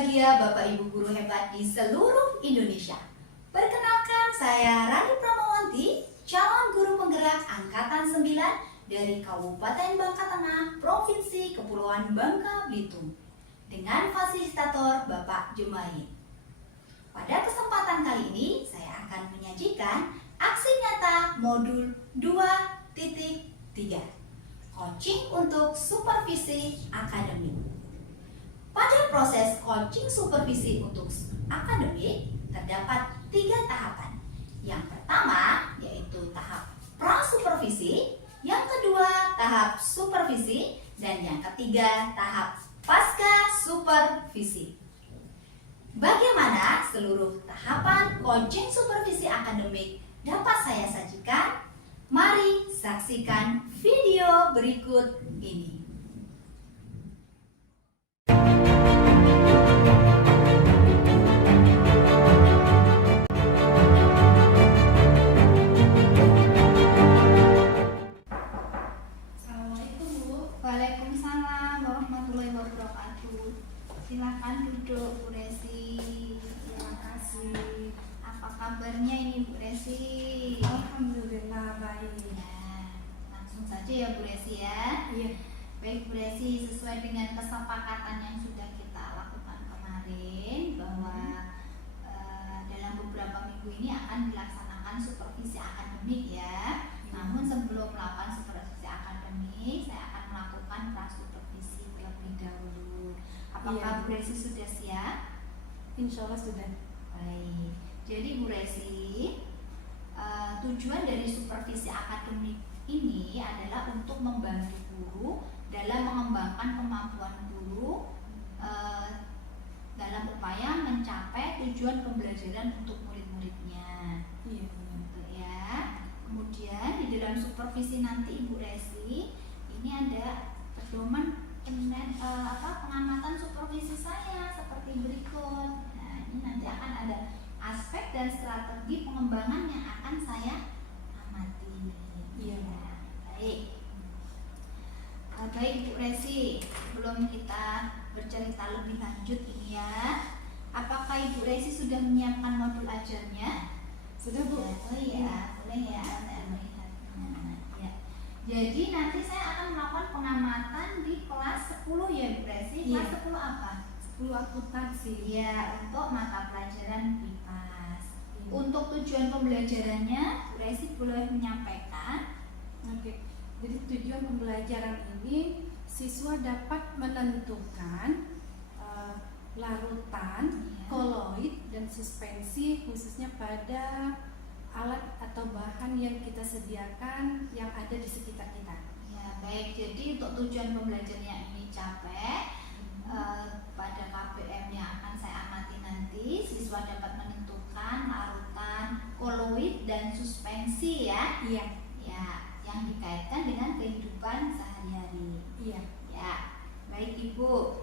berbahagia Bapak Ibu guru hebat di seluruh Indonesia. Perkenalkan, saya Rani Pramawanti, calon guru penggerak Angkatan 9 dari Kabupaten Bangka Tengah, Provinsi Kepulauan Bangka Belitung, dengan fasilitator Bapak Jemai. Pada kesempatan kali ini, saya akan menyajikan aksi nyata modul 2.3, coaching untuk supervisi akademik. Pada proses coaching supervisi untuk akademik, terdapat 3 tahapan. Yang pertama yaitu tahap pra-supervisi, yang kedua tahap supervisi, dan yang ketiga tahap pasca supervisi. Bagaimana seluruh tahapan coaching supervisi akademik dapat saya sajikan? Mari saksikan video berikut ini. Waalaikumsalam warahmatullahi wabarakatuh. Silakan duduk, Bu Resi. Terima kasih. Apa kabarnya ini, Bu Resi? Alhamdulillah baik. Ya, langsung saja ya, Bu Resi ya. Iya. Baik, Bu Resi, sesuai dengan kesepakatan yang sudah kita lakukan kemarin bahwa dalam beberapa minggu ini akan dilaksanakan supervisi akademik ya. Namun sebelum melakukan supervisi akademik, saya akan melakukan pra-supervisi terlebih dahulu. Apakah Bu Resi sudah siap? Insya Allah sudah. Baik. Jadi Bu Resi, tujuan dari supervisi akademik ini adalah untuk membantu guru dalam mengembangkan kemampuan guru dalam upaya mencapai tujuan pembelajaran untuk murid-muridnya. Iya. Gitu ya. Kemudian di dalam supervisi nanti Ibu Resi ini ada pedoman pengamatan supervisi saya seperti berikut. Nah, ini nanti akan ada aspek dan strategi pengembangan yang akan saya amati. Iya. Baik. Baik Bu Resi, sebelum kita bercerita lebih lanjut ini ya, apakah Ibu Resi sudah menyiapkan modul ajarnya? Sudah, Bu. Oh iya, boleh ya saya melihatnya. Ya. Jadi nanti saya akan melakukan pengamatan di kelas 10 ya Bu Resi. Kelas 10 apa? 10 akuntansi. Ya, untuk mata pelajaran BIPAS. Untuk tujuan pembelajarannya, Bu Resi boleh menyampaikan. Oke. Jadi tujuan pembelajaran ini siswa dapat menentukan larutan, Ya. koloid, dan suspensi khususnya pada alat atau bahan yang kita sediakan yang ada di sekitar kita. Ya, baik. Jadi untuk tujuan pembelajarannya ini capek. Pada KPM yang akan saya amati nanti, siswa dapat menentukan larutan, koloid, dan suspensi ya. Iya. Ya, yang dikaitkan dengan kehidupan sehari-hari. Iya. Ya, baik Ibu.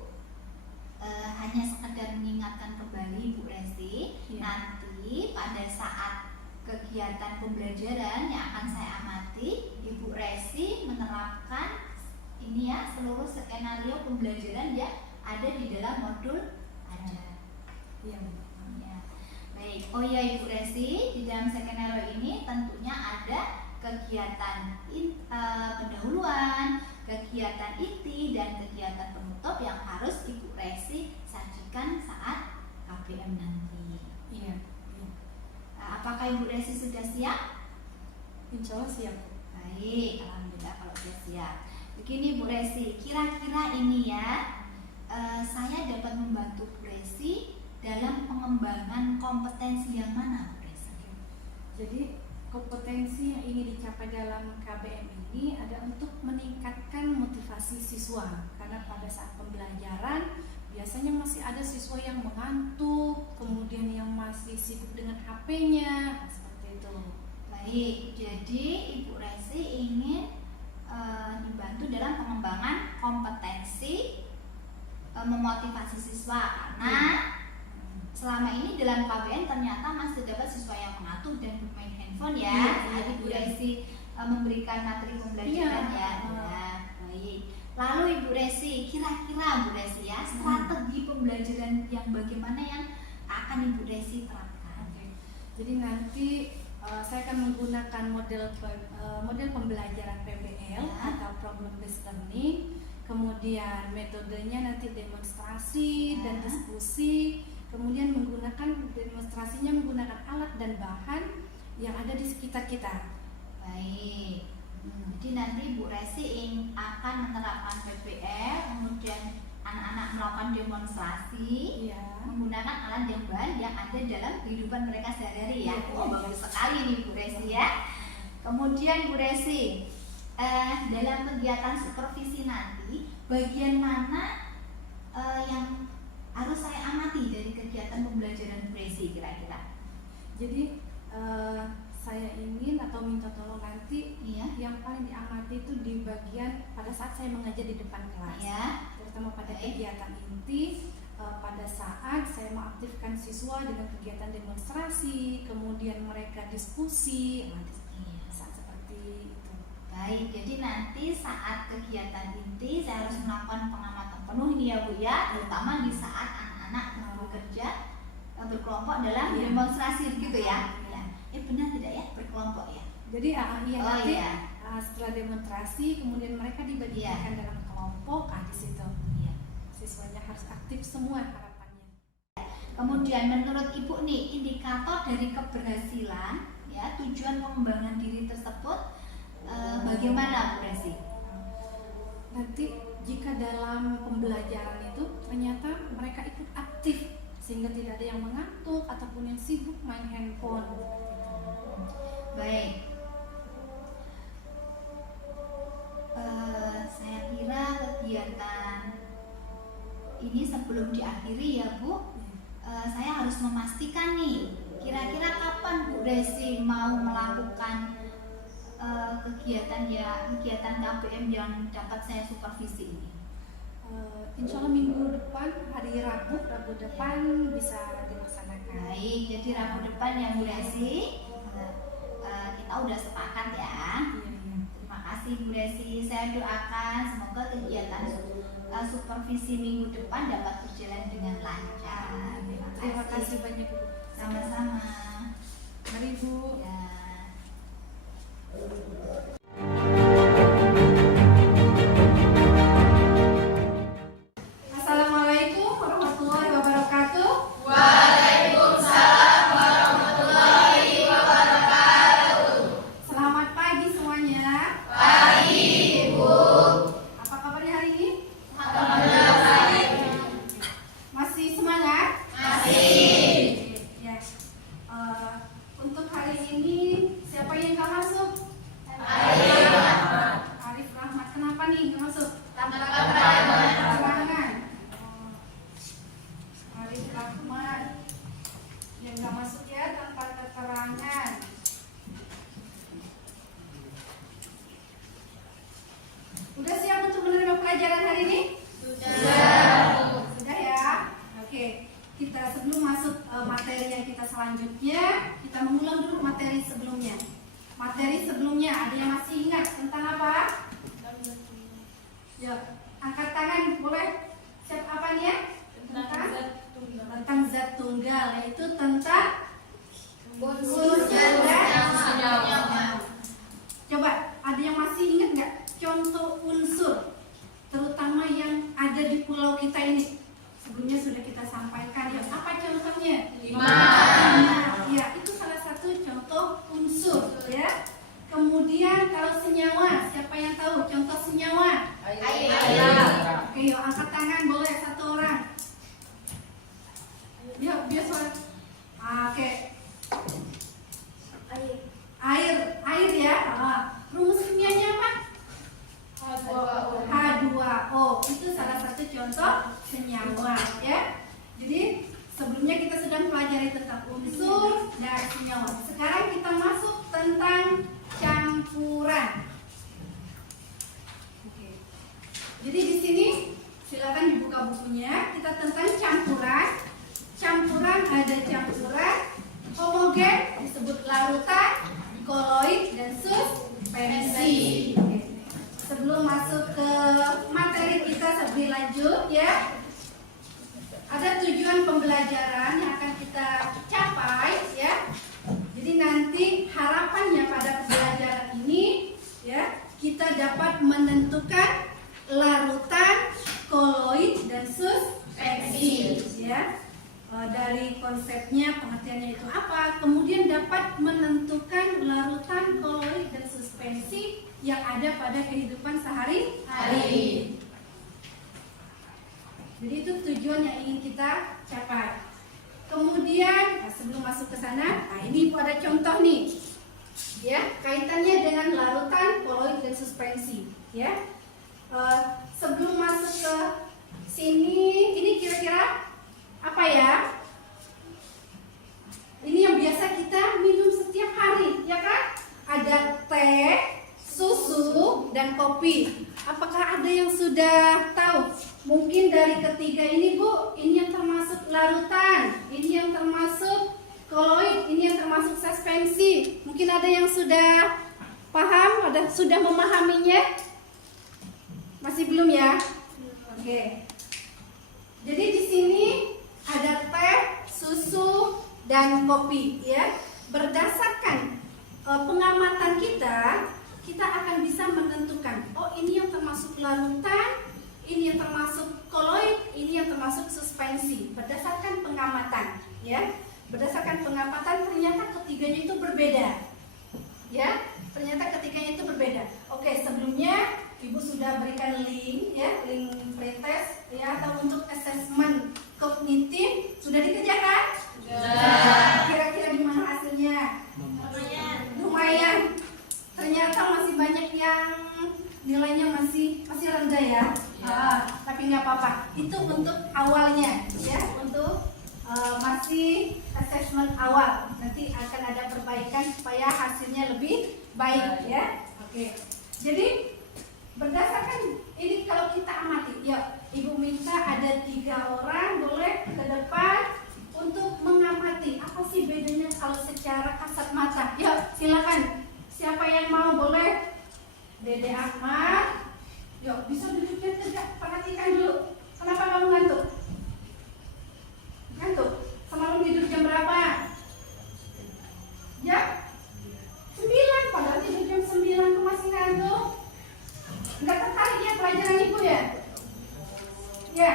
Hanya sekedar mengingatkan kembali Bu Resi, Iya. nanti pada saat kegiatan pembelajaran yang akan saya amati, Ibu Resi menerapkan ini ya seluruh skenario pembelajaran yang ada di dalam modul ajar. Iya. Ya. Baik. Oh ya Ibu Resi, di dalam skenario ini tentunya ada kegiatan pendahuluan, kegiatan inti, dan kegiatan penutup yang harus Ibu Resi sajikan saat KPM nanti. Iya. Apakah Ibu Resi sudah siap? Insya Allah siap. Baik, alhamdulillah kalau sudah siap. Begini Bu Resi, kira-kira ini ya, saya dapat membantu Bu Resi dalam pengembangan kompetensi yang mana Bu Resi? Jadi kompetensi yang ingin dicapai dalam KBM ini ada untuk meningkatkan motivasi siswa, karena pada saat pembelajaran biasanya masih ada siswa yang mengantuk, kemudian yang masih sibuk dengan HP-nya, seperti itu. Baik, jadi Ibu Resi ingin dibantu dalam pengembangan kompetensi memotivasi siswa, karena selama ini dalam KBM ternyata masih dapat siswa yang mengantuk dan bermain handphone ya. Jadi Bu Resi memberikan materi pembelajaran ya. Baik. Lalu Ibu Resi, kira-kira Bu Resi ya, strategi pembelajaran yang bagaimana yang akan Ibu Resi terapkan? Oke. Jadi nanti saya akan menggunakan model pembelajaran PBL atau problem based learning. Kemudian metodenya nanti demonstrasi dan diskusi. Kemudian demonstrasinya menggunakan alat dan bahan yang ada di sekitar kita. Baik. Jadi nanti Bu Resi akan menerapkan PBL, kemudian anak-anak melakukan demonstrasi menggunakan alat dan bahan yang ada dalam kehidupan mereka sehari-hari ya. Oh, bagus sekali nih Bu Resi ya. Kemudian Bu Resi, dalam kegiatan supervisi nanti, bagian mana yang harus saya amati dari kegiatan pembelajaran Bu Resi kira-kira? Jadi saya ingin atau minta tolong nanti yang paling diamati itu di bagian pada saat saya mengajar di depan kelas, terutama pada kegiatan inti. Pada saat saya mengaktifkan siswa dengan kegiatan demonstrasi, kemudian mereka diskusi, saat seperti itu. Baik, jadi nanti saat kegiatan inti saya harus melakukan pengamatan penuh nih ya Bu ya, terutama di saat anak-anak bekerja berkelompok dalam demonstrasi gitu ya. Benar tidak ya, berkelompok ya? Jadi setelah demonstrasi kemudian mereka dibagikan dalam kelompok, di situ siswanya harus aktif semua harapannya. Kemudian menurut Ibu nih, indikator dari keberhasilan ya, tujuan pengembangan diri tersebut bagaimana Bu Resi? Nanti jika dalam pembelajaran itu ternyata mereka ikut aktif sehingga tidak ada yang mengantuk ataupun yang sibuk main handphone. Baik, saya kira kegiatan ini sebelum diakhiri ya Bu, saya harus memastikan nih, kira-kira kapan Bu Resi mau melakukan kegiatan KBM yang dapat saya supervisi ini? Insya Allah minggu depan, hari Rabu depan bisa dilaksanakan. Baik, jadi Rabu depan ya Bu Resi. Kita udah sepakat ya. Terima kasih Bu Resi. Saya doakan semoga kegiatan supervisi minggu depan dapat berjalan dengan lancar. Terima kasih banyak Bu. Sama-sama. Mari Bu. Ya. Assalamualaikum warahmatullahi wabarakatuh. Waalaikumsalam warahmatullahi wabarakatuh. Selamat pagi semuanya. Pagi, Ibu. Apa kabarnya hari ini? Alhamdulillah baik. Masih semangat? Masih. Ya. Untuk hari ini siapa yang gak masuk? Arif Rahmat. Kenapa nih gak masuk? Keterangan. Arif Rahmat yang gak masuk ya tanpa keterangan. Udah siap untuk menerima pelajaran hari ini? Sudah ya? Oke. Kita sebelum masuk materi yang kita selanjutnya, kita mengulang dulu materi sebelumnya. Materi sebelumnya ada yang masih ingat tentang apa? Ya, angkat tangan boleh. Siap apa nih ya? Tentang zat tunggal, yaitu tentang unsur dan senyawa. Coba, ada yang masih ingat nggak contoh unsur, terutama yang ada di pulau kita ini? Sebelumnya sudah kita sampaikan ya. Apa contohnya? 5. Ya, itu salah satu contoh unsur ya. Kemudian kalau senyawa, siapa yang tahu contoh senyawa? Air. Oke, yuk angkat tangan boleh satu orang. Yuk, biasa. Oke. Air ya. Rumus kimianya apa? H2O. Itu salah satu contoh senyawa ya. Jadi sebelumnya kita sudah mempelajari tentang unsur dan senyawa. Sekarang kita masuk tentang campuran. Oke. Jadi di sini silakan dibuka bukunya. Kita tentang campuran. Campuran ada campuran homogen disebut larutan, koloid dan suspensi. Sebelum sebelum masuk ke materi kita lebih lanjut ya, ada tujuan pembelajaran yang akan kita capai ya. Jadi nanti harapannya pada pembelajaran ini ya, kita dapat menentukan larutan, koloid dan suspensi ya. Dari konsepnya, pengertiannya itu apa, kemudian dapat menentukan larutan, koloid dan suspensi yang ada pada kehidupan sehari-hari. Jadi itu tujuan yang ingin kita capai. Kemudian sebelum masuk ke sana, nah ini ada contoh nih, ya kaitannya dengan larutan, koloid dan suspensi. Ya, sebelum masuk ke sini, ini kira-kira apa ya? Ini yang biasa kita minum setiap hari, ya kan? Ada teh, susu, dan kopi. Apakah ada yang sudah tahu? Mungkin dari ketiga ini Bu, ini yang termasuk larutan, ini yang termasuk koloid, ini yang termasuk suspensi. Mungkin ada yang sudah paham, sudah memahaminya? Masih belum ya? Oke. Jadi di sini ada teh, susu, dan kopi ya. Berdasarkan pengamatan kita akan bisa menentukan, oh ini yang termasuk larutan, ini yang termasuk koloid, ini yang termasuk suspensi. Berdasarkan pengamatan ya. Berdasarkan pengamatan ternyata ketiganya itu berbeda. Ya, ternyata ketiganya itu berbeda. Oke, sebelumnya Ibu sudah berikan link ya, link pretest ya, atau untuk assessment kognitif sudah dikerjakan? Sudah. Kira-kira gimana hasilnya? Lumayan. Ternyata masih banyak yang nilainya masih rendah ya. Tapi nggak apa-apa. Itu untuk awalnya ya, untuk masih assessment awal. Nanti akan ada perbaikan supaya hasilnya lebih baik ya. Oke. Jadi berdasarkan ini kalau kita amati, ya Ibu minta ada 3 orang boleh ke depan untuk mengamati apa sih bedanya kalau secara kasat mata. Ya silakan, siapa yang mau boleh. Dede Ahmad, yuk bisa duduknya tegak, perhatikan dulu. Kenapa kamu ngantuk? Ngantuk? Semalam tidur jam berapa? Ya? 9, padahal tidur jam 9 tuh masih ngantuk. Enggak tertarik ya pelajaran Ibu ya? Ya?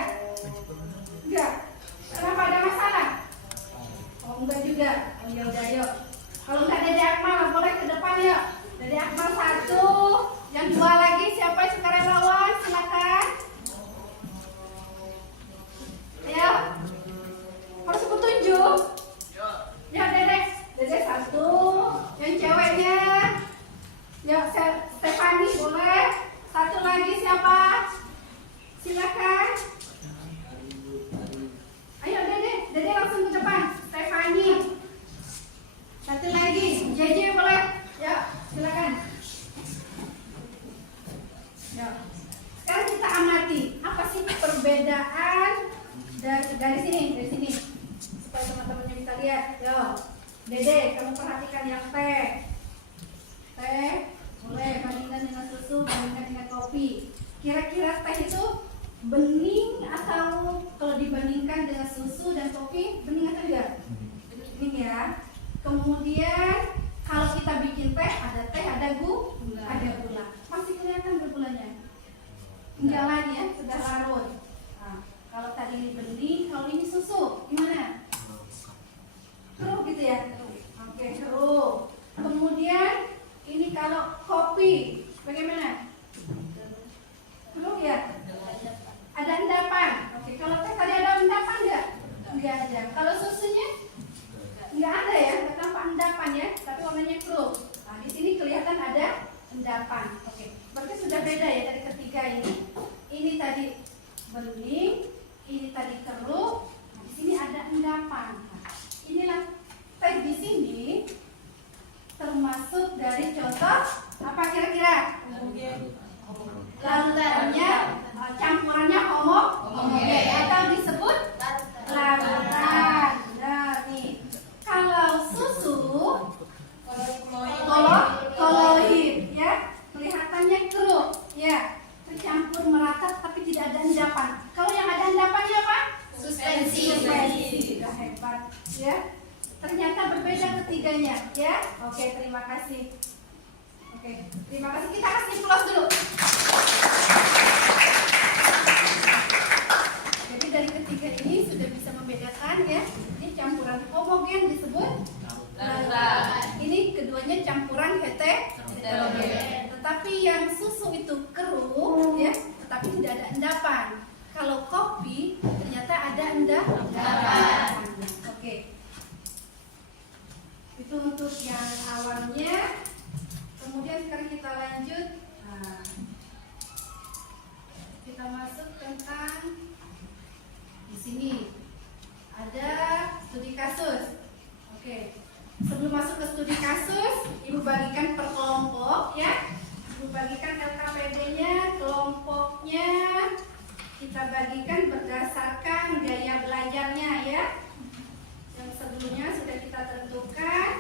Enggak? Kenapa, ada masalah? Oh enggak juga? Oh ya udah yuk. Kalau enggak Dede Akmal boleh ke depan yuk. Dede Akmal 1, yang 2 lagi siapa yang sukarelawan? Silakan. Ayo. Harus petunjuk. Ya Dede 1, yang ceweknya. Ya Stefani boleh. 1 lagi siapa? Silakan. Ayo Dede langsung ke depan. Stefani. 1 lagi, JJ boleh? Ya, silakan. Ya. Sekarang kita amati apa sih perbedaan dari sini, supaya teman-temannya bisa lihat. Yo, Dede, kamu perhatikan yang teh. Teh boleh bandingkan dengan susu, bandingkan dengan kopi. Kira-kira teh itu bening atau kalau dibandingkan dengan susu dan kopi bening atau enggak? Bening ya. Kemudian kalau kita bikin teh, ada teh, ada gula. Masih kelihatan gulanya? Enggak lagi ya, sudah larut. Nah, kalau tadi ini bening, kalau ini susu, gimana? Keruh gitu ya? Oke, keruh. Kemudian ini kalau kopi, bagaimana? Keruh ya? Ada endapan. Oke, kalau teh tadi ada endapan enggak? Enggak ada. Kalau susunya? Enggak ada ya, enggak tampak endapan ya, tapi warnanya keruh. Nah, di sini kelihatan ada endapan. Oke, berarti sudah beda ya dari ketiga ini. Ini tadi bening, ini tadi keruh. Nah, di sini ada endapan. Nah, inilah teh di sini termasuk dari contoh apa kira-kira? Larutannya, campurannya homogen atau disebut larutan. Nah, nih. Kalau susu koloid ya, kelihatannya keruh ya. ketiganya ya. Oke, terima kasih. Oke, terima kasih. Kita kasih plus dulu. Jadi dari ketiga ini sudah bisa membedakan ya. Ini campuran homogen disebut larutan. Ini keduanya campuran heterogen. Tetapi yang susu itu keruh ya, tetapi tidak ada endapan. Kalau kopi ternyata ada endapan. Oke. Itu untuk yang awalnya. Kemudian sekarang kita lanjut. Nah, kita masuk tentang di sini ada studi kasus. Oke. Sebelum masuk ke studi kasus, Ibu bagikan per kelompok ya. Ibu bagikan LKPD-nya, kelompoknya kita bagikan berdasarkan gaya belajarnya ya. Yang sebelumnya sudah kita tentukan.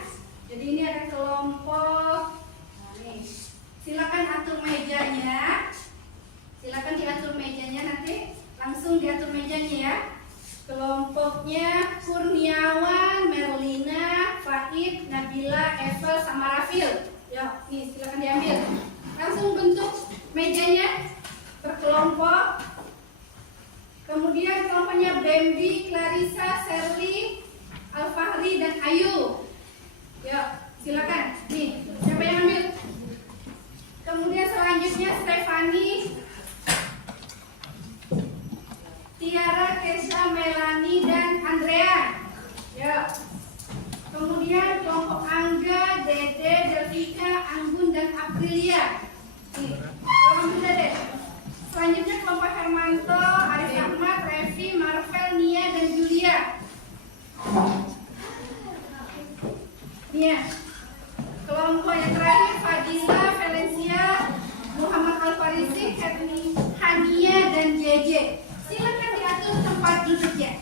Jadi ini ada kelompok. Nah, nih. Silakan atur mejanya. Silakan diatur mejanya, nanti langsung diatur mejanya ya. Kelompoknya Kurniawan, Merlina, Faid, Nabila, Evel, sama Rafil. Ya, nih silakan diambil. Langsung bentuk mejanya per kelompok. Kemudian kelompoknya Bambi, Clarissa, Sherly, Alfahri, dan Ayu. Ya, silakan. Nih, siapa yang ambil? Kemudian selanjutnya Stefani, Tiara, Kesha, Melani, dan Andrea. Ya. Kemudian kelompok Angga, Dede, Delvika, Anggun, dan Aprilia. Nih, kelompok Dede. Selanjutnya kelompok Hermanto, Arif Ahmad, Revi, Marvel, Nia, dan Julia. Nia. Kelompok yang terakhir Fadila, Valencia, Muhammad Al-Farisi, Hania, dan JJ. Silakan diatur tempat duduknya.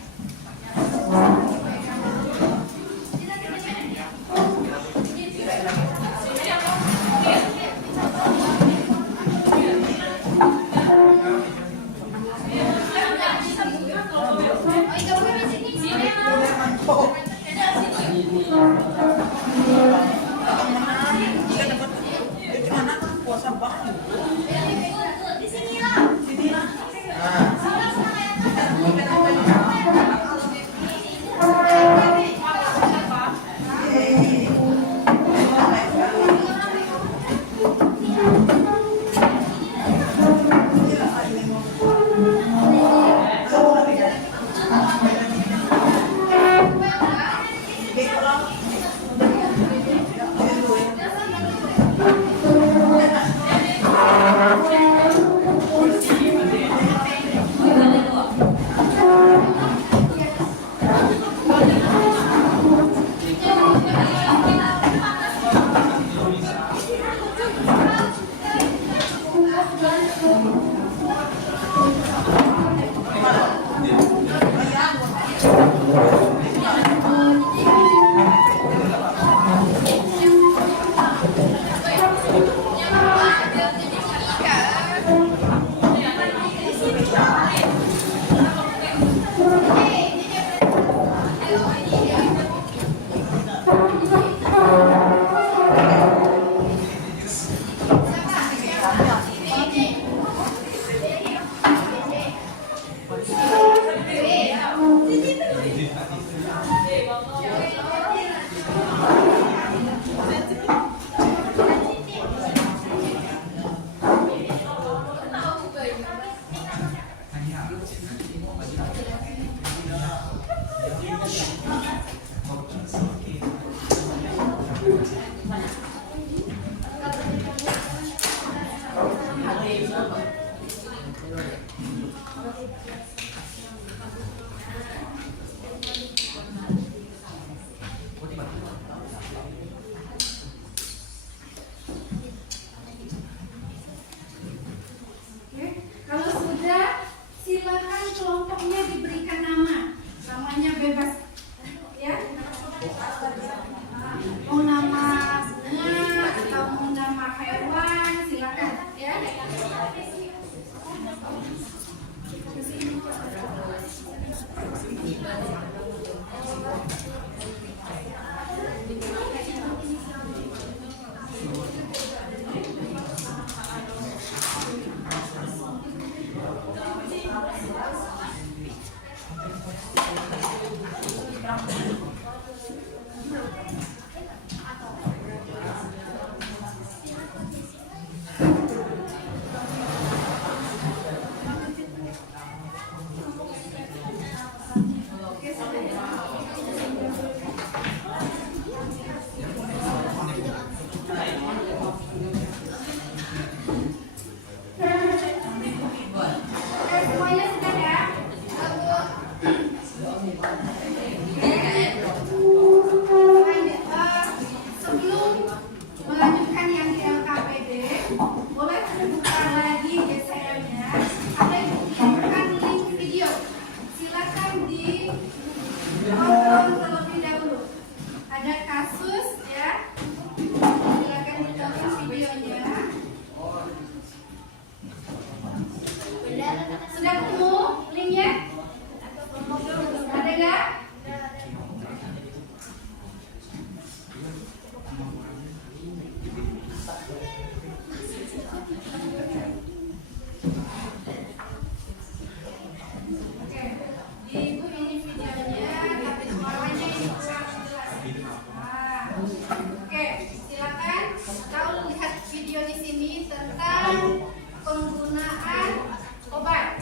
Oke, silakan kau lihat video di sini tentang penggunaan obat.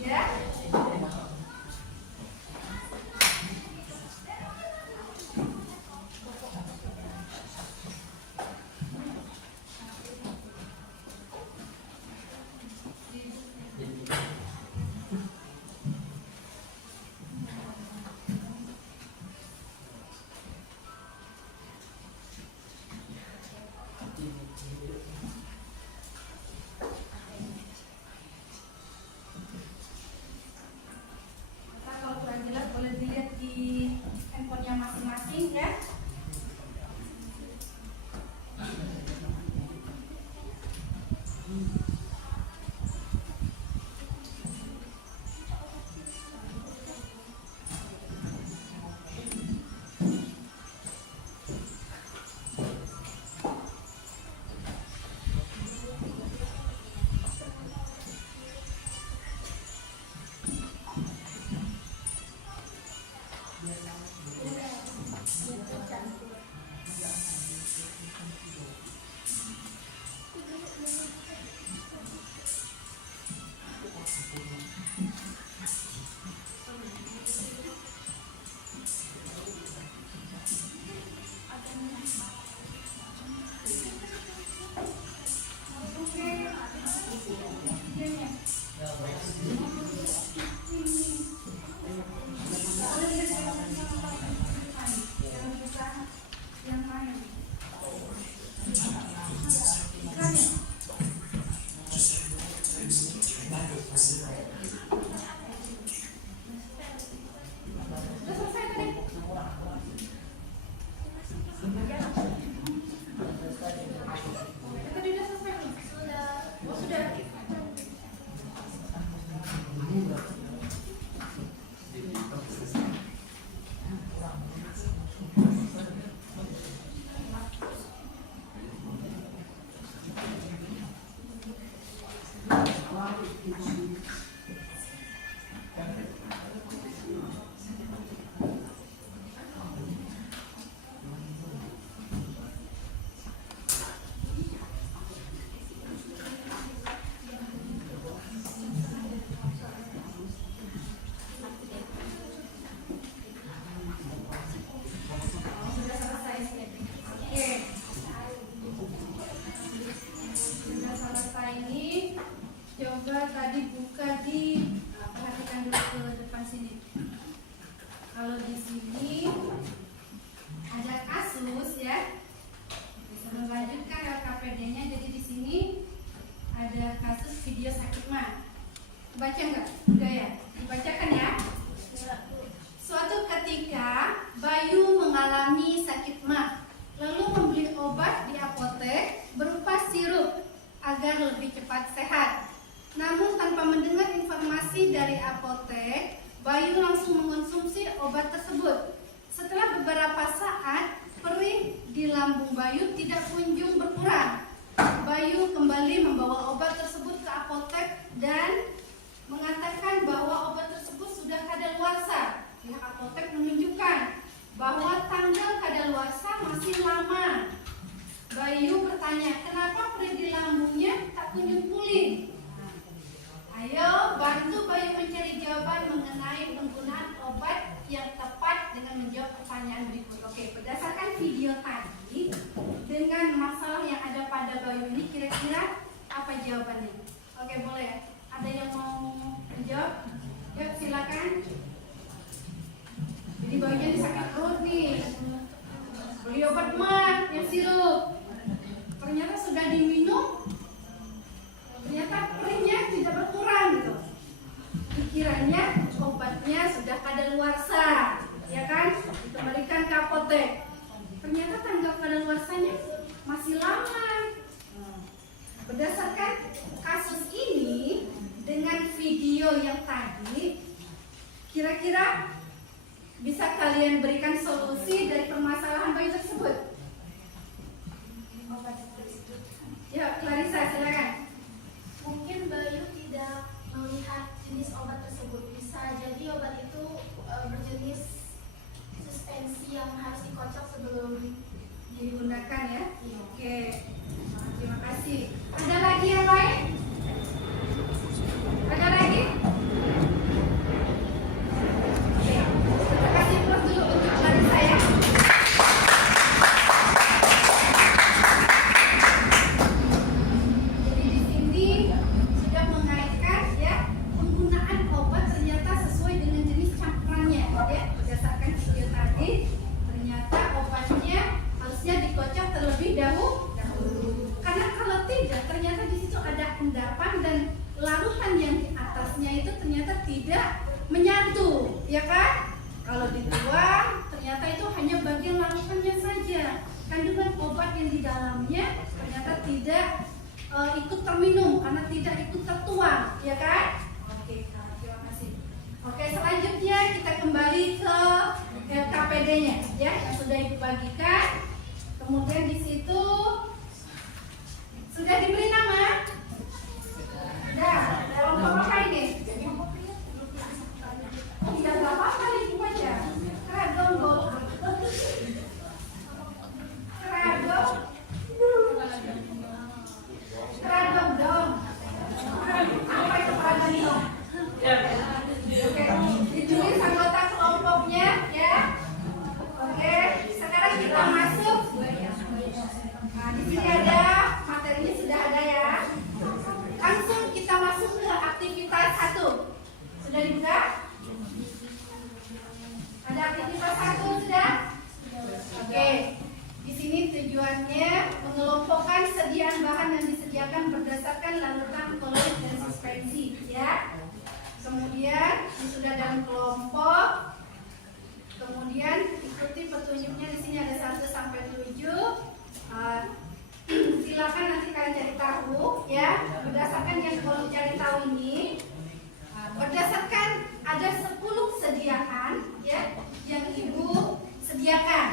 Ya. Kalau kurang jelas boleh dilihat di handphonenya masing-masing ya. Tadi buka di perhatikan dulu ke depan sini. Kalau di sini ada kasus ya. Sebelum lanjutkan LKPD-nya, jadi di sini ada kasus video sakit mah. Baca nggak? Udah ya? Dibacakan ya. Suatu ketika Bayu mengalami sakit mah, lalu membeli obat di apotek berupa sirup agar lebih cepat sehat. Namun tanpa mendengar informasi dari apotek, Bayu langsung mengonsumsi obat tersebut. Setelah beberapa saat, perih di lambung Bayu tidak kunjung berkurang. Bayu kembali membawa obat tersebut ke apotek dan mengatakan bahwa obat tersebut sudah kadaluarsa. Pihak apotek menunjukkan bahwa tanggal kadaluarsa masih lama. Bayu bertanya, kenapa perih di lambungnya tak kunjung pulih? Ayo bantu Bayu mencari jawaban mengenai penggunaan obat yang tepat dengan menjawab pertanyaan berikut. Oke, berdasarkan video tadi dengan masalah yang ada pada Bayu ini, kira-kira apa jawabannya? Oke, boleh. Ada yang mau menjawab? Ya, silakan. Jadi Bayunya disakit perut nih. Beli obat mah yang sirup. Ternyata sudah diminum, ternyata perihnya tidak berkurang gitu. Dikiranya obatnya sudah kadaluarsa, ya kan? Dikembalikan ke apotek. Ternyata tanggal kadaluarsanya masih lama. Berdasarkan kasus ini dengan video yang tadi, kira-kira bisa kalian berikan solusi dari permasalahan Bayu tersebut? Ya, Clarissa, silakan. Mungkin Bayu tidak melihat jenis obat tersebut. Bisa jadi obat itu berjenis suspensia yang harus dikocok sebelum digunakan ya. Oke, terima kasih. Ada lagi yang lain? Ada lagi? Oke, terima kasih Prof dulu untuk Larissa ya. Jadi di sini sudah mengaitkan ya penggunaan obat ternyata sesuai dengan jenis campurannya ya. Berdasarkan video tadi ternyata obatnya harusnya dikocok terlebih dahulu. Karena kalau tidak ternyata di situ ada endapan dan larutan yang di atasnya itu ternyata tidak menyatu, ya kan? Kalau dituang ternyata itu hanya bagian larutannya saja. Kandungan obat yang di dalamnya ternyata tidak ikut terminum karena tidak ikut tertuang, ya kan? Oke, terima kasih. Oke, selanjutnya kita kembali ke LKPD-nya ya yang sudah Ibu bagikan. Kemudian di situ sudah diberi nama? Sudah. Dalam apa ini? Tidak apa-apa Ibu aja. Keragam dong. Keragam dong. Apa itu keragam dong? Oke, ditulis anggota kelompoknya ya. Oke, sekarang kita masuk. Nah, di sini ada materinya sudah ada ya. Langsung kita masuk ke aktivitas 1. Sudah dibuka? Ada aktivitas 1 sudah? Oke. Di sini tujuannya mengelompokkan sediaan bahan yang disediakan berdasarkan larutan koloid dan suspensi ya. Kemudian ini sudah dalam kelompok. Kemudian ikuti petunjuknya di sini ada 1 sampai 7. Silakan nanti kalian cari tahu ya. Berdasarkan yang kalau cari tahu ini berdasarkan ada 10 sediaan ya yang Ibu sediakan.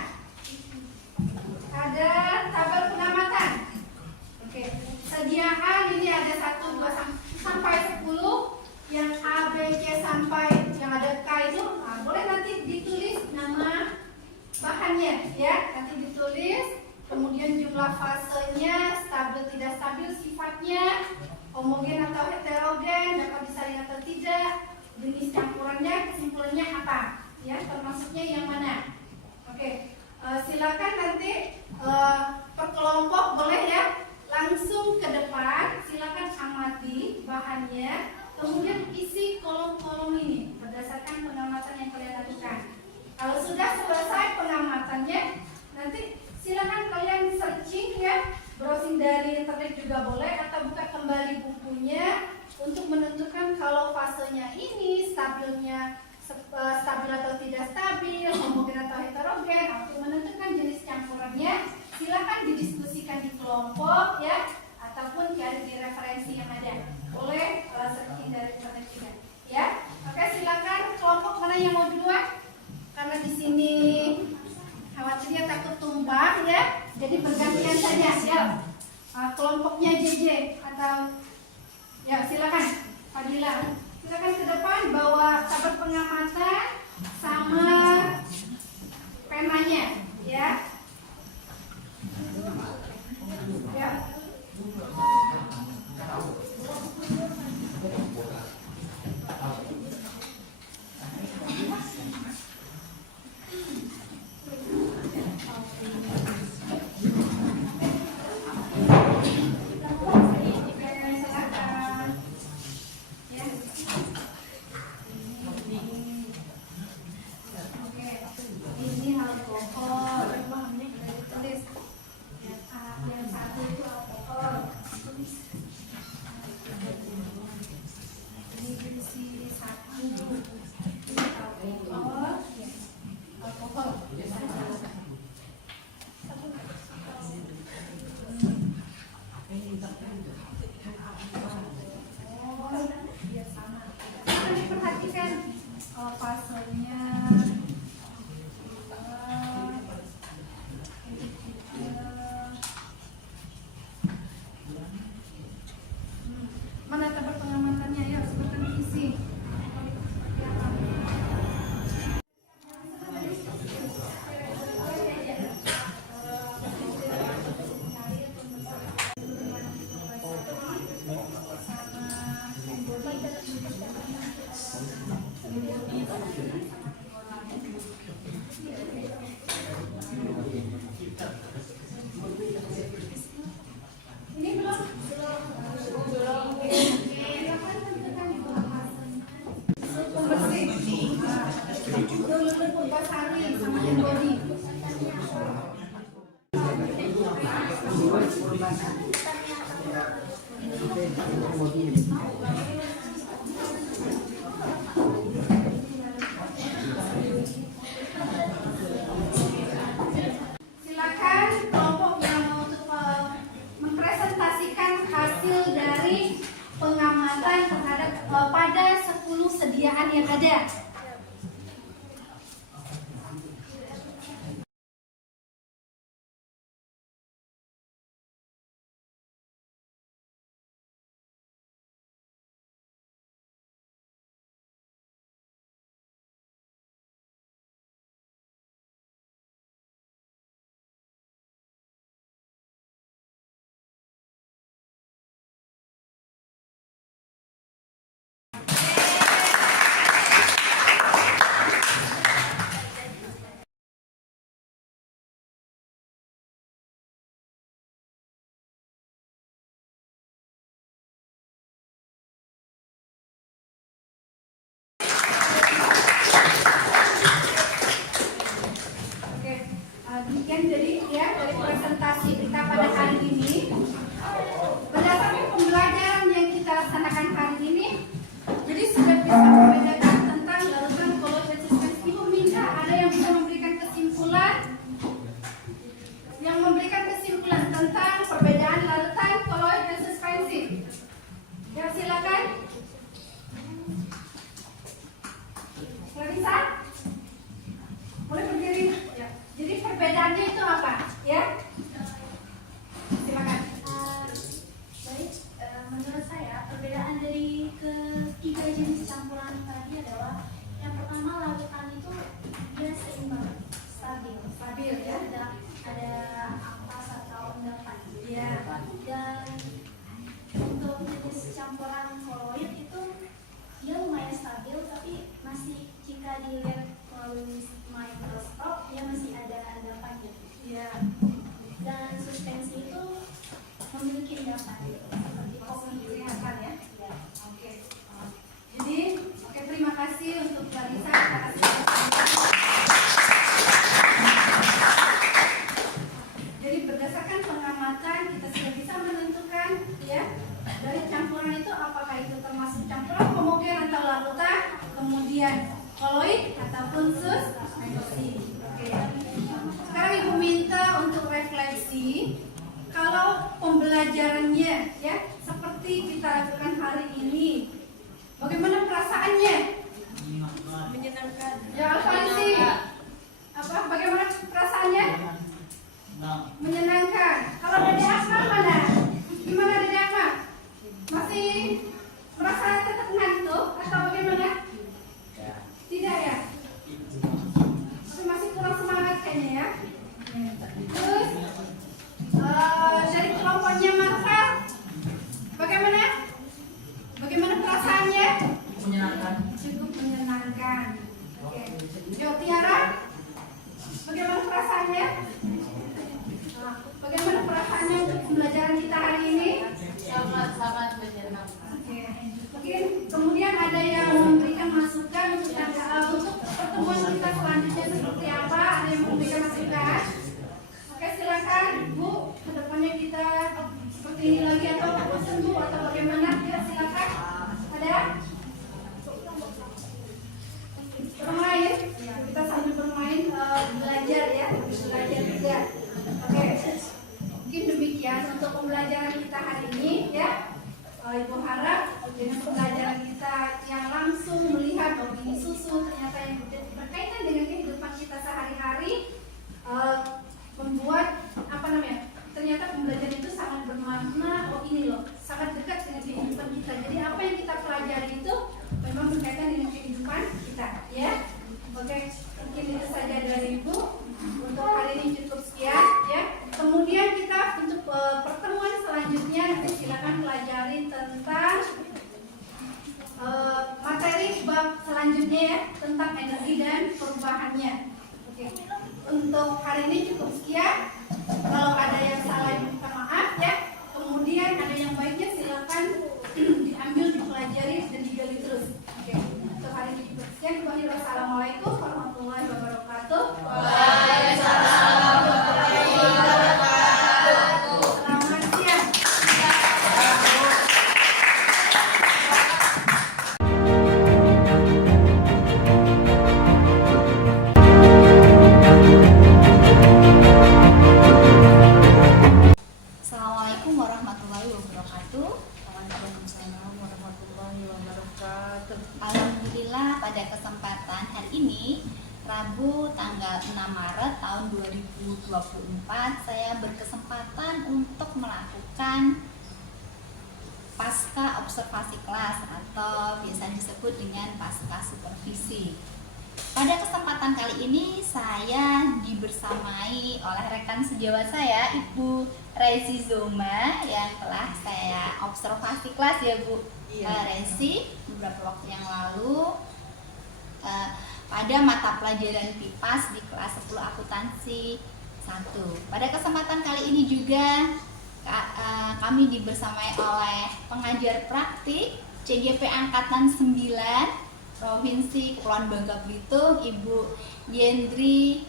Ada tabel pengamatan. Oke, sediaan ini ada 1, 2 sampai 10. Yang A, B, C sampai yang ada K itu boleh nanti ditulis nama bahannya ya, nanti ditulis. Kemudian jumlah fasenya, stabil tidak stabil sifatnya, homogen atau heterogen, dapat disaring atau tidak, jenis campurannya, kesimpulannya apa ya, termasuknya yang mana. Oke, silakan nanti per kelompok boleh ya, langsung ke depan, silakan amati bahannya. Kemudian isi kolom-kolom ini berdasarkan pengamatan yang kalian lakukan. Kalau sudah selesai pengamatannya, nanti silakan kalian searching ya, browsing dari internet juga boleh, atau buka kembali bukunya untuk menentukan kalau fasenya ini stabilnya stabil atau tidak stabil, homogen atau heterogen, untuk menentukan jenis campurannya. Silakan didiskusikan di kelompok ya, ataupun cari di referensi yang ada. Boleh searching dari internet juga ya. Oke, silakan kelompok mana yang mau duluan? Karena di sini khawatirnya takut tumpah ya, jadi bergantian saja ya. Kelompoknya JJ atau ya silakan Fadila, silakan ke depan bawa tabel pengamatan sama penanya ya. Ya. Mana tabel pengamatannya ya, sebentar diisi. Silakan kelompok yang mau mempresentasikan hasil dari pengamatan terhadap pada 10 sediaan yang ada. Demikian jadi ya dari presentasi kita pada hari ini. Berdasarkan pembelajaran yang kita laksanakan hari ini, jadi sudah bisa membedakan tentang larutan kolloid dan suspensi. Ibu minta ada yang bisa memberikan kesimpulan, tentang perbedaan larutan kolloid dan suspensi. Ya silakan. Bisa? Boleh berdiri? Ya. Jadi perbedaannya itu apa? Ya? Silakan. Baik, menurut saya perbedaan dari ketiga jenis campuran tadi adalah yang pertama larutan itu dia seimbang, stabil ya, ada ampas atau endapan. Ya. Dan untuk jenis campuran kolloid itu dia lumayan stabil, tapi masih jika dilihat melalui mikroskop dia masih ada endapan gitu. Ya. Dan suspensi itu memiliki endapan gitu, seperti kopi Kelihatan ya. ya. Oke. Jadi, terima kasih untuk Larissa. Terima kasih. Jadi berdasarkan pengamatan kita sudah bisa menentukan ya dari campuran itu apakah itu termasuk campuran homogen atau larutan, kemudian kolloid ataupun suspensi. Oke. Sekarang Ibu minta untuk refleksi kalau pembelajarannya ya seperti kita lakukan hari ini. Bagaimana perasaannya? Menyenangkan. Ya Alfansi. Apa? Bagaimana perasaannya? Menyenangkan. Kalau Dede Akmal mana? Gimana Dede Akmal? Masih merasa tetap ngantuk atau bagaimana? Tidak ya? Masih kurang semangat kayaknya ya. Terus dari kelompoknya Marvel, bagaimana? Bagaimana perasaannya? Menyenangkan. Cukup menyenangkan. Oke. Yo Tiara, bagaimana perasaannya? Bagaimana perasaannya untuk pembelajaran kita hari ini? Sangat menyenangkan. Oke. Mungkin kemudian ada yang memberikan masukan untuk pertemuan kita selanjutnya seperti apa? Ada yang memberikan masukan? Oke, silakan Bu. Kedepannya kita seperti ini lagi atau bosan Bu atau bagaimana? Ya silakan. Ada? Bermain? Ya, kita sambil bermain belajar ya, belajar juga. Oke. Mungkin demikian untuk pembelajaran kita hari ini ya. Ibu harap dengan pembelajaran kita yang langsung melihat bahwa ini susu ternyata yang berkaitan dengan kehidupan kita sehari-hari membuat ternyata pembelajaran itu sangat bermakna. Oh ini loh sangat dekat dengan kehidupan kita. Jadi apa yang kita pelajari itu memang berkaitan dengan kehidupan kita ya. Oke, mungkin itu saja dari Ibu. Untuk hari ini cukup sekian ya. Kemudian kita untuk pertemuan selanjutnya nanti silakan pelajari tentang materi bab selanjutnya ya, tentang energi dan perubahannya. Oke. Untuk hari ini cukup sekian. Kalau ada yang salah minta maaf ya. Kemudian ada yang baiknya silakan diambil, dipelajari dan digali terus. Oke. Untuk hari ini cukup sekian. Wassalamualaikum warahmatullahi wabarakatuh. Waalaikumsalam warahmatullahi wabarakatuh. Selamat 2024 saya berkesempatan untuk melakukan pasca observasi kelas atau biasa disebut dengan pasca supervisi. Pada kesempatan kali ini saya dibersamai oleh rekan sejawat saya, Ibu Resi Zoma, yang telah saya observasi kelas ya Bu Resi beberapa waktu yang lalu pada mata pelajaran PIPAS di kelas 10 akuntansi 1. Pada kesempatan kali ini juga kami dibersamai oleh pengajar praktik CGP Angkatan 9 Provinsi Kepulauan Bangka Belitung, Ibu Yendri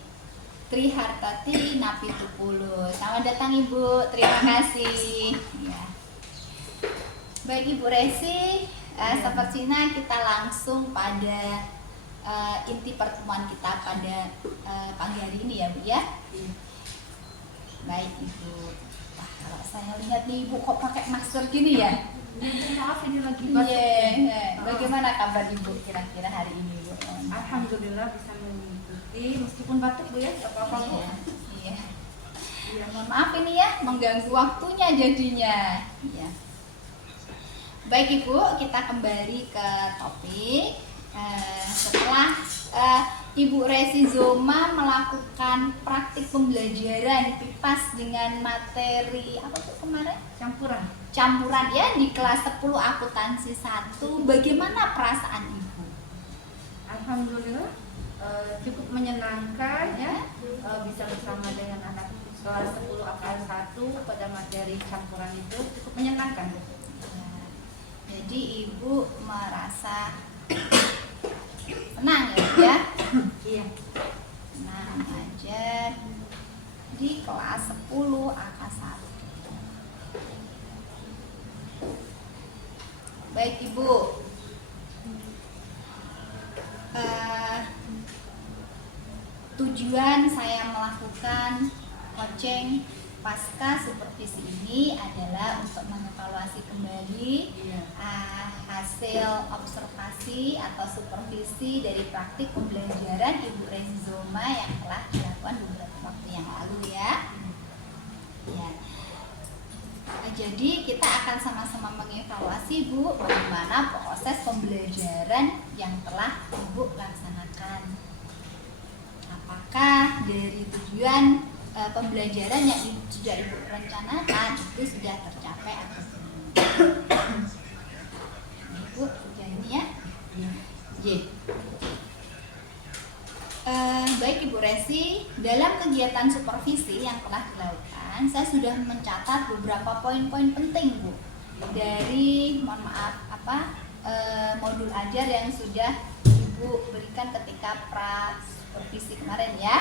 Trihartati Napitupulu. Selamat datang Ibu, terima kasih. Ya. Baik Ibu Resi, sepertinya kita langsung pada inti pertemuan kita pada pagi hari ini ya Bu ya. Baik Ibu. Wah, kalau saya lihat nih Ibu kok pakai masker gini ya? Maaf ini lagi Bagaimana kabar Ibu kira-kira hari ini Bu? Alhamdulillah bisa mengikuti meskipun batuk Bu ya, tidak apa-apa Bu. Iya. Iya, mohon maaf ini ya mengganggu waktunya jadinya. Iya. Baik Ibu, kita kembali ke topik. Setelah Ibu Resi Zoma melakukan praktik pembelajaran PIPAS dengan materi apa tuh kemarin? Campuran ya di kelas 10 akuntansi 1. Bagaimana perasaan Ibu? Alhamdulillah cukup menyenangkan ya, bisa bersama dengan anak kelas 10 akuntansi 1 pada materi campuran itu cukup menyenangkan. Jadi Ibu merasa senang ya? Iya. Senang aja di kelas 10 angka 1. Baik Ibu, tujuan saya melakukan coaching pasca supervisi ini adalah untuk mengevaluasi kembali hasil observasi atau supervisi dari praktik pembelajaran Ibu Resi Zoma yang telah dilakukan beberapa waktu yang lalu ya. Ya. Jadi kita akan sama-sama mengevaluasi Bu bagaimana proses pembelajaran yang telah Ibu laksanakan. Apakah dari tujuan pembelajaran yang sudah Ibu rencanakan itu sudah tercapai atau belum? Ibu sudah ini ya. Baik Ibu Resi, dalam kegiatan supervisi yang telah dilakukan, saya sudah mencatat beberapa poin-poin penting Bu dari modul ajar yang sudah Ibu berikan ketika pra-supervisi kemarin ya.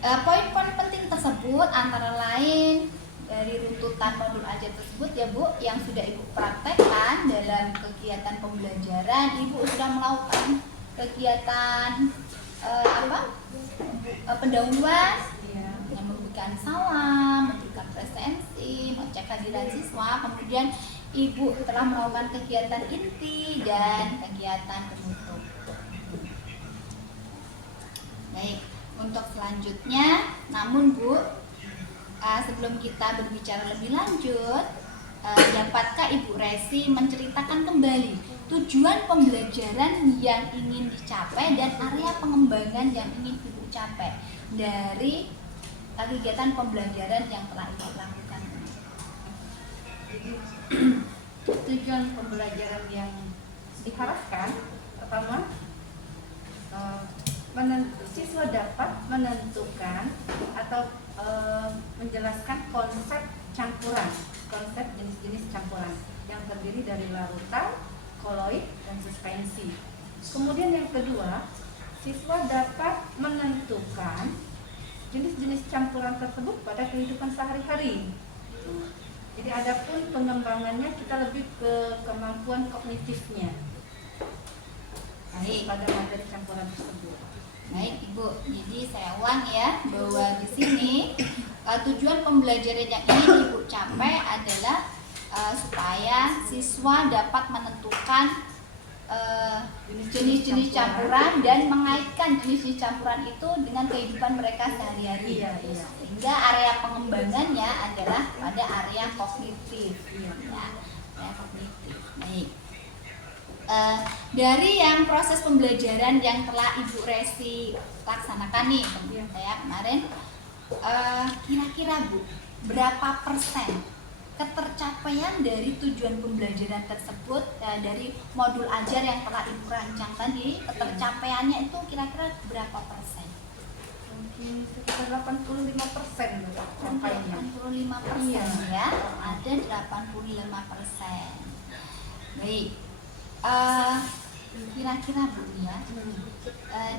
Poin-poin penting tersebut antara lain dari runtutan modul ajar tersebut ya Bu, yang sudah Ibu praktekkan dalam kegiatan pembelajaran. Ibu sudah melakukan kegiatan pendahuluan yang memberikan salam, memberikan presensi, mengecek kehadiran siswa, kemudian Ibu telah melakukan kegiatan inti dan kegiatan penutup. Baik, untuk selanjutnya, namun Bu, sebelum kita berbicara lebih lanjut, dapatkah Ibu Resi menceritakan kembali tujuan pembelajaran yang ingin dicapai dan area pengembangan yang ingin Ibu capai dari kegiatan pembelajaran yang telah Ibu lakukan? Jadi tujuan pembelajaran yang diharapkan pertama, siswa dapat menentukan atau menjelaskan konsep campuran, konsep jenis-jenis campuran yang terdiri dari larutan, koloid, dan suspensi. Kemudian yang kedua, siswa dapat menentukan jenis-jenis campuran tersebut pada kehidupan sehari-hari. Jadi adapun pengembangannya kita lebih ke kemampuan kognitifnya pada materi campuran tersebut. Baik Ibu, jadi saya ulang ya bahwa di sini tujuan pembelajaran yang ingin Ibu capai adalah supaya siswa dapat menentukan jenis-jenis campuran dan mengaitkan jenis-jenis campuran itu dengan kehidupan mereka sehari-hari. Iya, iya. Sehingga area pengembangannya adalah pada area kognitif. Iya. Ya, area kognitif. Baik. Dari yang proses pembelajaran yang telah Ibu Resi laksanakan nih, Iya. saya kemarin, kira-kira Bu, berapa persen ketercapaian dari tujuan pembelajaran tersebut dari modul ajar yang telah Ibu rancang tadi, ketercapaiannya itu kira-kira berapa persen? Mungkin sekitar 85% campainya. 85% Iya. ya, ada 85%. Baik, kira-kira Bu ya,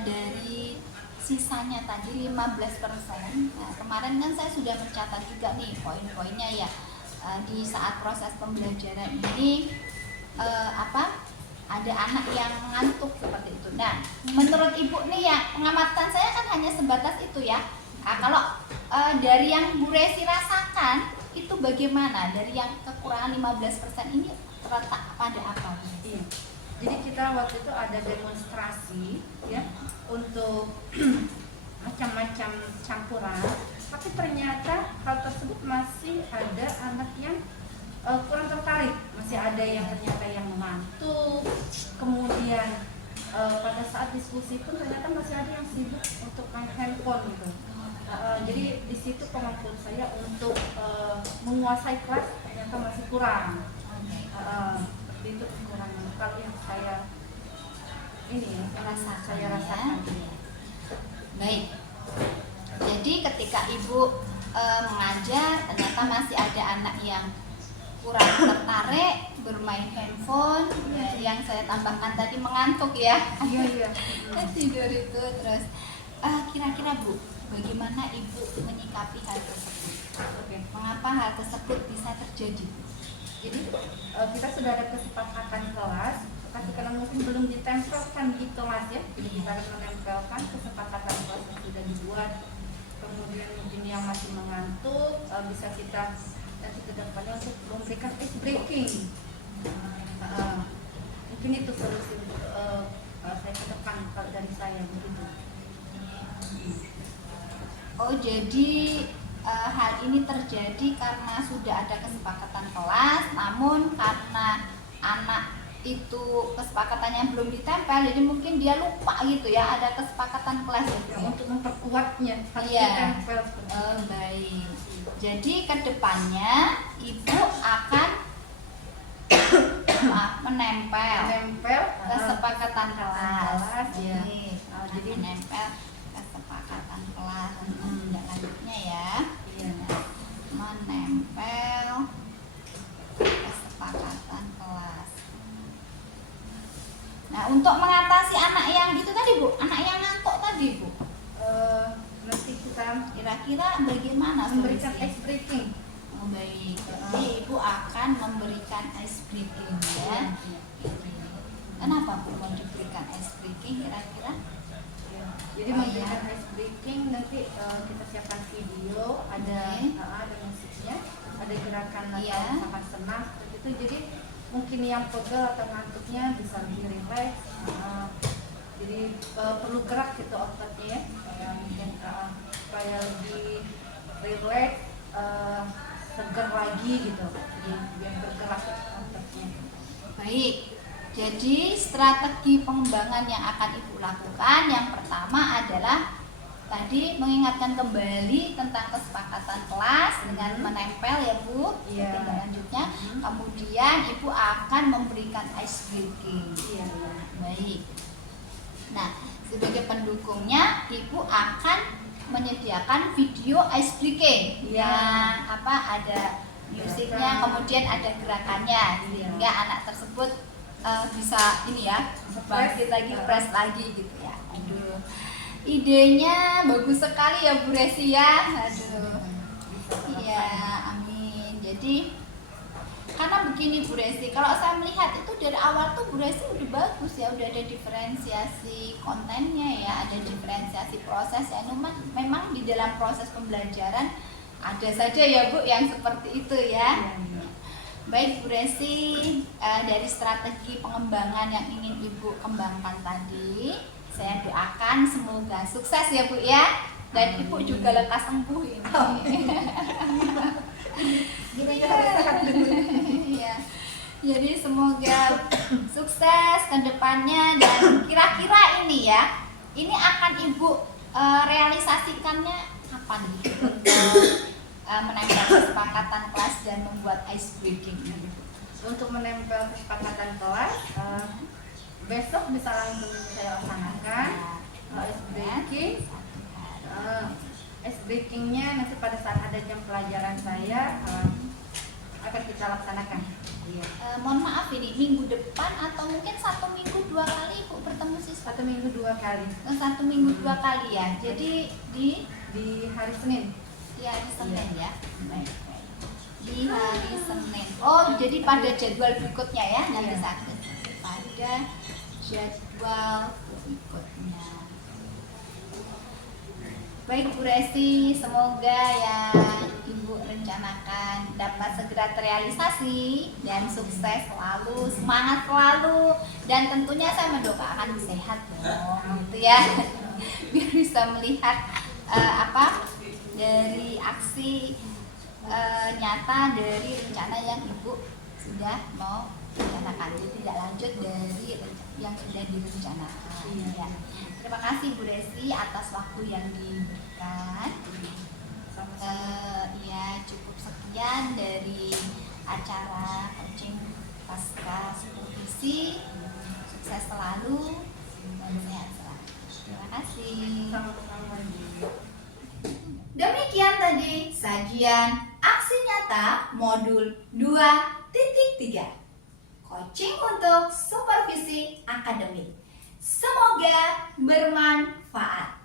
dari sisanya tadi 15%. Nah, kemarin kan saya sudah mencatat juga nih poin-poinnya ya. Di saat proses pembelajaran ini ada anak yang ngantuk seperti itu. Nah, menurut Ibu nih ya, pengamatan saya kan hanya sebatas itu ya. Nah, kalau dari yang Bu Resi rasakan itu bagaimana? Dari yang kekurangan 15% ini terletak pada apa? Iya. Jadi kita waktu itu ada demonstrasi ya untuk macam-macam campuran, tapi ternyata hal tersebut masih ada anak yang kurang tertarik, masih ada yang ternyata yang mengantuk, kemudian pada saat diskusi pun ternyata masih ada yang sibuk untuk main handphone gitu. Jadi di situ kemampuan saya untuk menguasai kelas ternyata masih kurang. Seperti itu kekurangan kalau yang saya rasakan. Ya. Baik. Jadi ketika Ibu mengajar ternyata masih ada anak yang kurang tertarik bermain handphone, yang saya tambahkan tadi mengantuk ya. Iya. Tidur itu terus. Kira-kira Bu, bagaimana Ibu menyikapi hal tersebut? Oke. Mengapa hal tersebut bisa terjadi? Jadi kita sudah ada kesepakatan kelas, tapi karena mungkin belum ditempelkan di kelas ya, jadi kita harus menempelkan kesepakatan kelas yang sudah dibuat. Kemudian mungkin yang masih mengantuk bisa kita nanti ke depannya untuk memberikan ice breaking. Mungkin itu solusi untuk saya ke depan kalau dari saya begitu. Oh, jadi hal ini terjadi karena sudah ada kesepakatan kelas, namun karena anak itu kesepakatannya belum ditempel, jadi mungkin dia lupa gitu ya, ada kesepakatan kelas gitu ya. Untuk memperkuatnya harus Iya. ditempel. Baik. Jadi kedepannya Ibu akan menempel kesepakatan kelas. Iya. Jadi menempel kesepakatan kelas. Tidak lanjutnya ya. Iya. Menempel kesepakatan kelas. Nah, untuk mengatasi anak yang gitu tadi Bu, anak yang ngantuk tadi Bu, Nanti kita kira-kira bagaimana memberikan solusinya? ice breaking. Oh, baik. Jadi Ibu akan memberikan ice breaking ya. Kenapa Bu mau diberikan ice breaking kira-kira? Jadi memberikan ice breaking nanti kita siapkan video, ada musiknya, ada gerakan atau sangat senang seperti itu. Jadi mungkin yang pegel atau ngantuknya bisa lebih rileks. Jadi perlu gerak gitu ototnya ya, mungkin supaya lebih rileks, seger lagi gitu. Jadi biar bergerak ototnya. Baik. Jadi strategi pengembangan yang akan Ibu lakukan yang pertama adalah tadi mengingatkan kembali tentang kesepakatan kelas dengan menempel ya Bu. Iya. Tindak lanjutnya. Kemudian Ibu akan memberikan ice breaking. Iya. Baik. Nah, sebagai pendukungnya Ibu akan menyediakan video ice breaking yang ada musiknya, kemudian ada gerakannya sehingga anak tersebut bisa ini ya, bangkit lagi, fresh lagi gitu ya. Aduh, idenya bagus sekali ya Bu Resi ya. Aduh, iya, amin. Jadi karena begini Bu Resi, kalau saya melihat itu dari awal tuh Bu Resi udah bagus ya, udah ada diferensiasi kontennya ya, ada diferensiasi proses ya. Memang di dalam proses pembelajaran ada saja ya Bu yang seperti itu ya. Baik Bu Resi, dari strategi pengembangan yang ingin Ibu kembangkan tadi, saya doakan semoga sukses ya Bu ya, dan Ibu juga lekas sembuh ini. Iya. Jadi semoga sukses ke depannya, dan kira-kira ini ya, ini akan Ibu realisasikannya kapan nih untuk menempel kesepakatan kelas dan membuat ice breaking? Untuk menempel kesepakatan kelas, besok bisa langsung saya laksanakan. Ice breakingnya nanti pada saat ada jam pelajaran saya akan kita laksanakan. Mohon maaf ini minggu depan atau mungkin 1 minggu 2 kali Ibu bertemu siswa? 1 minggu 2 kali. 1 minggu 2 kali ya. Jadi Di hari Senin. di hari Senin ya. Baik. Di hari Senin. Oh, jadi pada jadwal berikutnya ya, nanti Iya. saat pada jadwal berikutnya. Baik Bu Resi, semoga yang Ibu rencanakan dapat segera terrealisasi dan sukses selalu, semangat selalu, dan tentunya saya mendoakan sehat dong, gitu ya, biar bisa melihat dari aksi nyata dari rencana yang Ibu sudah mau rencanakan, jadi tidak lanjut dari yang sudah direncanakan. Ya. Terima kasih Bu Resi atas waktu yang diberikan. Ya, cukup sekian dari acara coaching pasca supervisi. Sukses selalu dan sehat selalu. Terima kasih. Sama-sama. Demikian tadi sajian aksi nyata modul 2.3 coaching untuk supervisi akademik. Semoga bermanfaat.